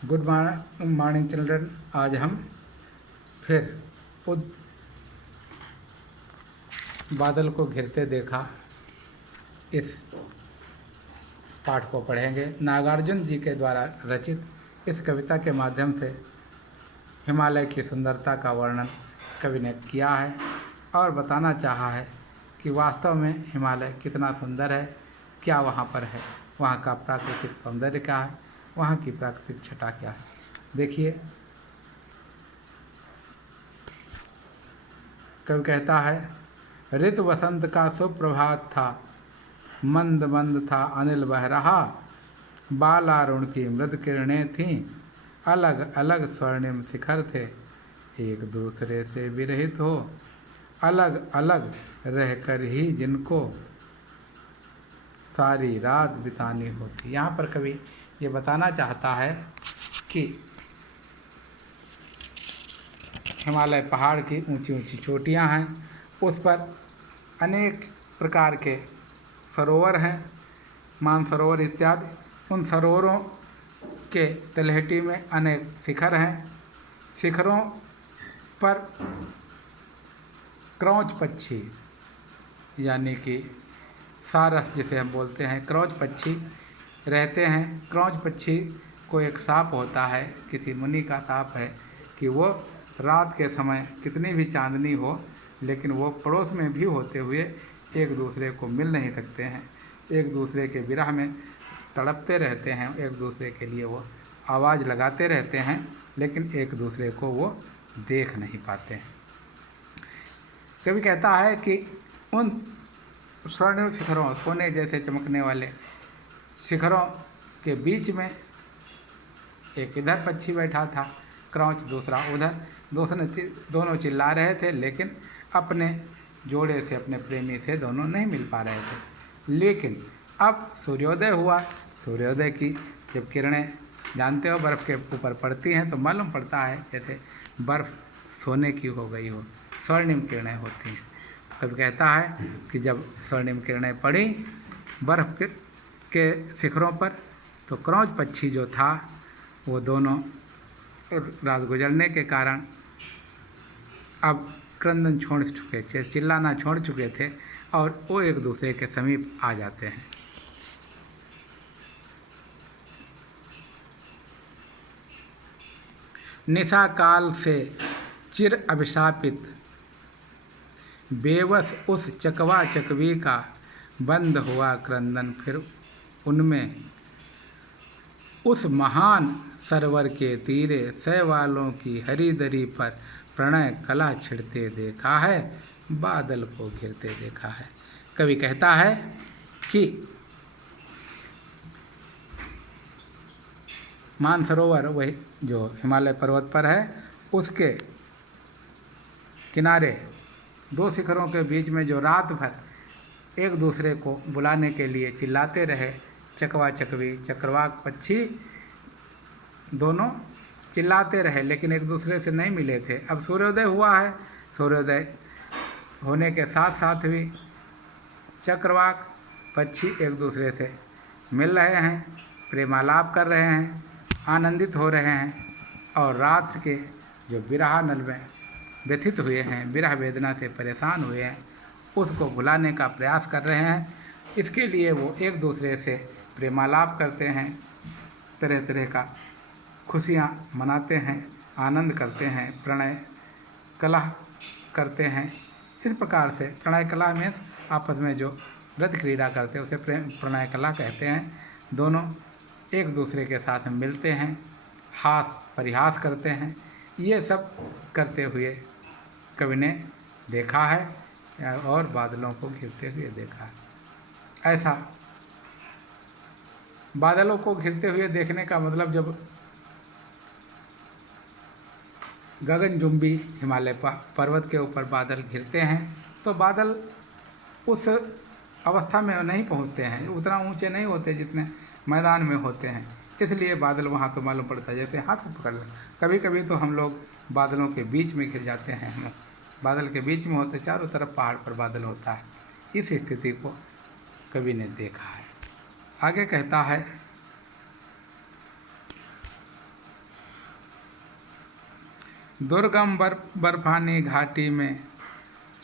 Good morning children. आज हम फिर उस बादल को घिरते देखा इस पाठ को पढ़ेंगे। नागार्जुन जी के द्वारा रचित इस कविता के माध्यम से हिमालय की सुंदरता का वर्णन कवि ने किया है और बताना चाहा है कि वास्तव में हिमालय कितना सुंदर है, क्या वहाँ पर है, वहाँ का प्राकृतिक सौंदर्य क्या है, वहाँ की प्राकृतिक छटा क्या है। देखिए, कवि कहता है, ऋतु वसंत का सुप्रभात था, मंद मंद था अनिल बह रहा, बालारुण की मृद किरणें थीं, अलग अलग स्वर्णिम शिखर थे, एक दूसरे से विरहित हो अलग अलग रहकर ही जिनको सारी रात बितानी होती। यहाँ पर कवि ये बताना चाहता है कि हिमालय पहाड़ की ऊंची ऊंची चोटियाँ हैं, उस पर अनेक प्रकार के सरोवर हैं, मानसरोवर इत्यादि। उन सरोवरों के तलहटी में अनेक शिखर हैं। शिखरों पर क्रौच पक्षी यानी कि सारस जिसे हम बोलते हैं, क्रौच पक्षी रहते हैं। क्रौच पक्षी को एक साप होता है, किसी मुनि का साप है कि वो रात के समय कितनी भी चांदनी हो लेकिन वो पड़ोस में भी होते हुए एक दूसरे को मिल नहीं सकते हैं, एक दूसरे के विरह में तड़पते रहते हैं, एक दूसरे के लिए वो आवाज़ लगाते रहते हैं लेकिन एक दूसरे को वो देख नहीं पाते हैं। कवि कहता है कि उन स्वर्णिम शिखरों, सोने जैसे चमकने वाले शिखरों के बीच में एक इधर पक्षी बैठा था, क्रौच दूसरा उधर। दोनों चिल्ला रहे थे लेकिन अपने जोड़े से, अपने प्रेमी से दोनों नहीं मिल पा रहे थे। लेकिन अब सूर्योदय हुआ। सूर्योदय की जब किरणें, जानते हो, बर्फ़ के ऊपर पड़ती हैं तो मालूम पड़ता है जैसे बर्फ़ सोने की हो गई हो, स्वर्णिम किरणें होती हैं। तब कहता है कि जब स्वर्णिम किरणें पड़ी बर्फ़ के शिखरों पर तो क्रौच पक्षी जो था वो दोनों रात गुजरने के कारण अब क्रंदन छोड़ चुके थे, चिल्लाना छोड़ चुके थे और वो एक दूसरे के समीप आ जाते हैं। निशा काल से चिर अभिशापित बेवस उस चकवा चकवी का बंद हुआ क्रंदन फिर उनमें, उस महान सरोवर के तीरे शैवालों की हरी दरी पर प्रणय कला छिड़ते देखा है, बादल को घिरते देखा है। कवि कहता है कि मानसरोवर वही जो हिमालय पर्वत पर है, उसके किनारे दो शिखरों के बीच में जो रात भर एक दूसरे को बुलाने के लिए चिल्लाते रहे चकवा चकवी, चक्रवाक पक्षी, दोनों चिल्लाते रहे लेकिन एक दूसरे से नहीं मिले थे। अब सूर्योदय हुआ है, सूर्योदय होने के साथ साथ भी चक्रवाक पक्षी एक दूसरे से मिल रहे हैं, प्रेमालाप कर रहे हैं, आनंदित हो रहे हैं और रात के जो विरह नल में व्यथित हुए हैं, विरह वेदना से परेशान हुए हैं, उसको भुलाने का प्रयास कर रहे हैं। इसके लिए वो एक दूसरे से प्रेमालाप करते हैं, तरह तरह का खुशियाँ मनाते हैं, आनंद करते हैं, प्रणय कलह करते हैं। इस प्रकार से प्रणय कलह में आपस में जो रत क्रीड़ा करते हैं उसे प्रणय कलह कहते हैं। दोनों एक दूसरे के साथ मिलते हैं, हास परिहास करते हैं। ये सब करते हुए कवि ने देखा है और बादलों को घिरते हुए देखा है। ऐसा बादलों को घिरते हुए देखने का मतलब, जब गगनचुंबी हिमालय पर्वत के ऊपर बादल घिरते हैं तो बादल उस अवस्था में नहीं पहुंचते हैं, उतना ऊंचे नहीं होते जितने मैदान में होते हैं, इसलिए बादल वहाँ तो मालूम पड़ता है जैसे हाथ में पकड़ लें। कभी कभी तो हम लोग बादलों के बीच में घिर जाते हैं, हम बादल के बीच में होते, चारों तरफ पहाड़ पर बादल होता है। इस स्थिति को कवि ने देखा है। आगे कहता है, दुर्गम बर्फानी घाटी में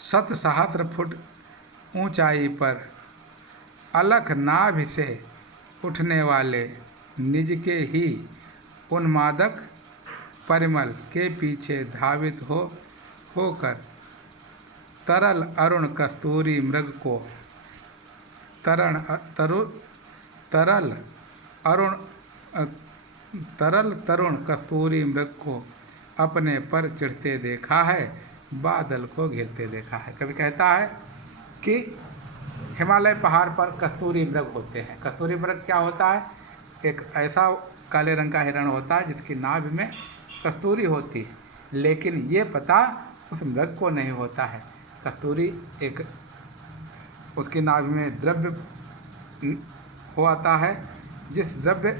7 सहस्र फुट ऊंचाई पर अलख नाभि से उठने वाले निज के ही उन्मादक परिमल के पीछे धावित होकर तरल अरुण कस्तूरी मृग को तरल तरुण कस्तूरी मृग को अपने पर चढ़ते देखा है, बादल को घिरते देखा है। कभी कहता है कि हिमालय पहाड़ पर कस्तूरी मृग होते हैं। कस्तूरी मृग क्या होता है? एक ऐसा काले रंग का हिरण होता है जिसकी नाभि में कस्तूरी होती है, लेकिन ये पता उस मृग को नहीं होता है। कस्तूरी एक उसकी नाभि में द्रव्य होता है, जिस द्रव्य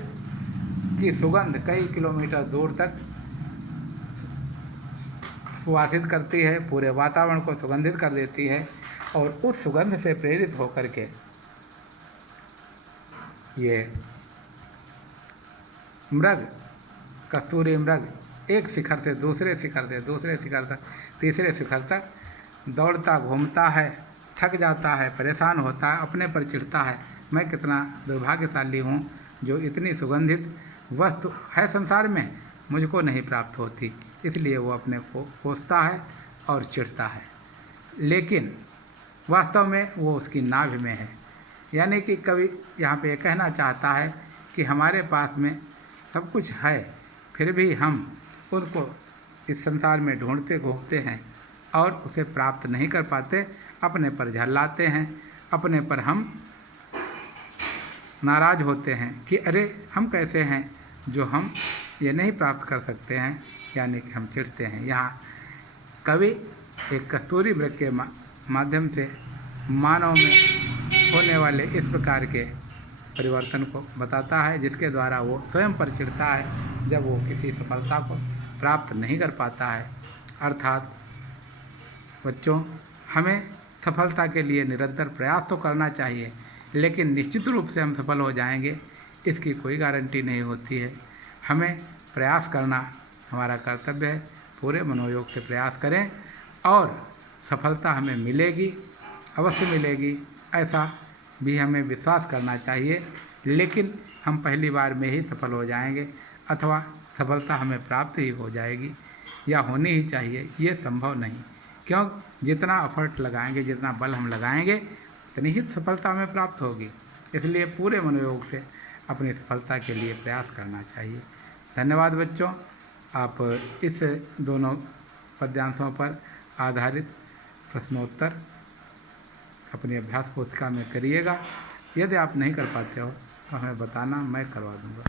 की सुगंध कई किलोमीटर दूर तक सुवासित करती है, पूरे वातावरण को सुगंधित कर देती है। और उस सुगंध से प्रेरित होकर के ये मृग, कस्तूरी मृग एक शिखर से दूसरे शिखर तक, तीसरे शिखर तक दौड़ता घूमता है, थक जाता है, परेशान होता है, अपने पर चिढ़ता है, मैं कितना दुर्भाग्यशाली हूँ जो इतनी सुगंधित वस्तु है संसार में मुझको नहीं प्राप्त होती। इसलिए वो अपने को कोसता है और चिढ़ता है, लेकिन वास्तव में वो उसकी नाभि में है। यानी कि कवि यहाँ पे कहना चाहता है कि हमारे पास में सब कुछ है, फिर भी हम उसको इस संसार में ढूंढते घूमते हैं और उसे प्राप्त नहीं कर पाते, अपने पर झल्लाते हैं, अपने पर हम नाराज होते हैं कि अरे हम कैसे हैं जो हम ये नहीं प्राप्त कर सकते हैं, यानी कि हम चिढ़ते हैं। यहाँ कवि एक कस्तूरी मृग के माध्यम से मानव में होने वाले इस प्रकार के परिवर्तन को बताता है, जिसके द्वारा वो स्वयं पर चिढ़ता है जब वो किसी सफलता को प्राप्त नहीं कर पाता है। अर्थात बच्चों, हमें सफलता के लिए निरंतर प्रयास तो करना चाहिए, लेकिन निश्चित रूप से हम सफल हो जाएंगे इसकी कोई गारंटी नहीं होती है। हमें प्रयास करना हमारा कर्तव्य है। पूरे मनोयोग से प्रयास करें और सफलता हमें मिलेगी, अवश्य मिलेगी, ऐसा भी हमें विश्वास करना चाहिए। लेकिन हम पहली बार में ही सफल हो जाएंगे अथवा सफलता हमें प्राप्त ही हो जाएगी या होनी ही चाहिए, ये संभव नहीं। क्यों? जितना एफर्ट लगाएंगे, जितना बल हम लगाएंगे, उतनी ही सफलता हमें प्राप्त होगी। इसलिए पूरे मनोयोग से अपनी सफलता के लिए प्रयास करना चाहिए। धन्यवाद बच्चों। आप इस दोनों पद्यांशों पर आधारित प्रश्नोत्तर अपनी अभ्यास पुस्तिका में करिएगा। यदि आप नहीं कर पाते हो तो हमें बताना, मैं करवा दूँगा।